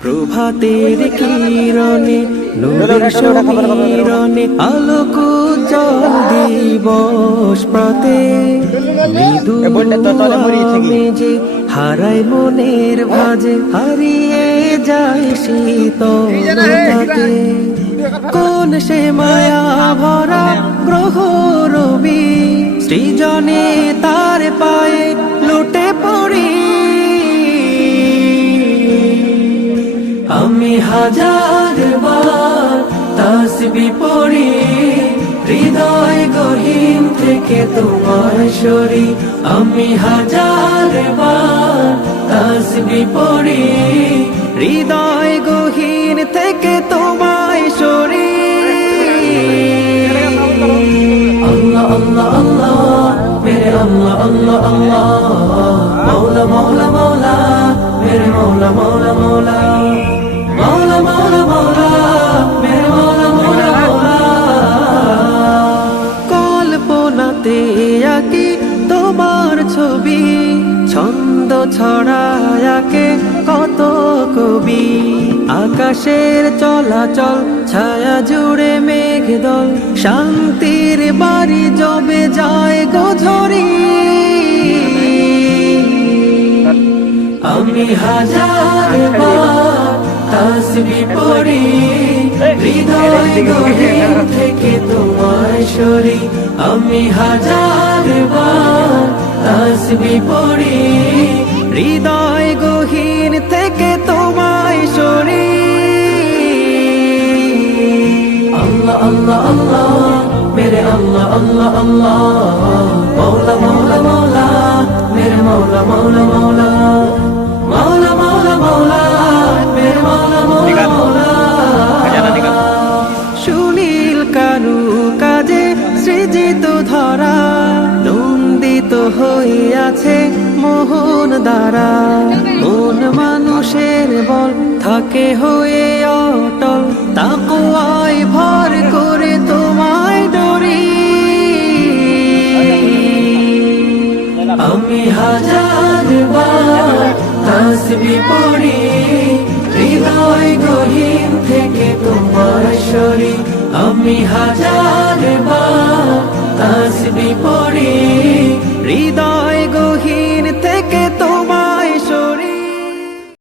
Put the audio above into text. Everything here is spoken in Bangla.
প্রভাতের কিরণে নূরের সমীরণে আলোক উজ্জ্বল দিবস প্রাতে মৃদু মেজে হারায় মনের ভাজে হারিয়ে যায় শীতলতাতে কোন সে মায়া ভরা গ্রহ রবি সৃজনে তার পায়ে লুটে পড়ি আমি হাজার বার তাসবিহ পড়ি হৃদয় গহীন থেকে তোমার সরি আমি হাজার বার তাসবিহ পড়ি হৃদয় গহীন থেকে তোমায় সরি আল্লাহ আল্লাহ আল্লাহ মেরে আল্লাহ আল্লাহ আল্লাহ মৌলা মৌলা মৌলা মেরে মৌলা মৌলা মৌলা মৌলা মৌলা মৌলা মেরে মৌলা মৌলা মৌলা কল্পনাতে আঁকি তোমার ছবি ছন্দ ছড়ায়াকে কত কবি আকাশের চলাচল ছায়া জুড়ে মেঘদল শান্তির বাড়ি জবে যায় গোঝরি আমি হাজার বার তাসবিহ পড়ি হৃদয় গহীন থেকে তোমার সরি আমি হাজার বার তাসবিহ পড়ি হৃদয় গহীন থেকে তোমায় সরি আল্লাহ আল্লাহ আল্লাহ মেরে আল্লাহ আল্লাহ আল্লাহ মৌলা মৌলা মৌলা মেরে মৌলা মৌলা মৌলা মৌলা মৌলা মৌলা মেরে মৌলা মৌলা মৌলা সুনীল কারু কাজে সৃজিত ধরা নন্দিত হইয়াছে মোহন দ্বারা মন মানুষের বল থাকে হয়ে অটল তাকওয়ায় ভর করে তোমায় ডরি আমি হাজার বার তাসবিহ পড়ি হৃদয় গহীন থেকে তোমার সরি আমি হাজার বার তাসবিহ পড়ি হৃদয়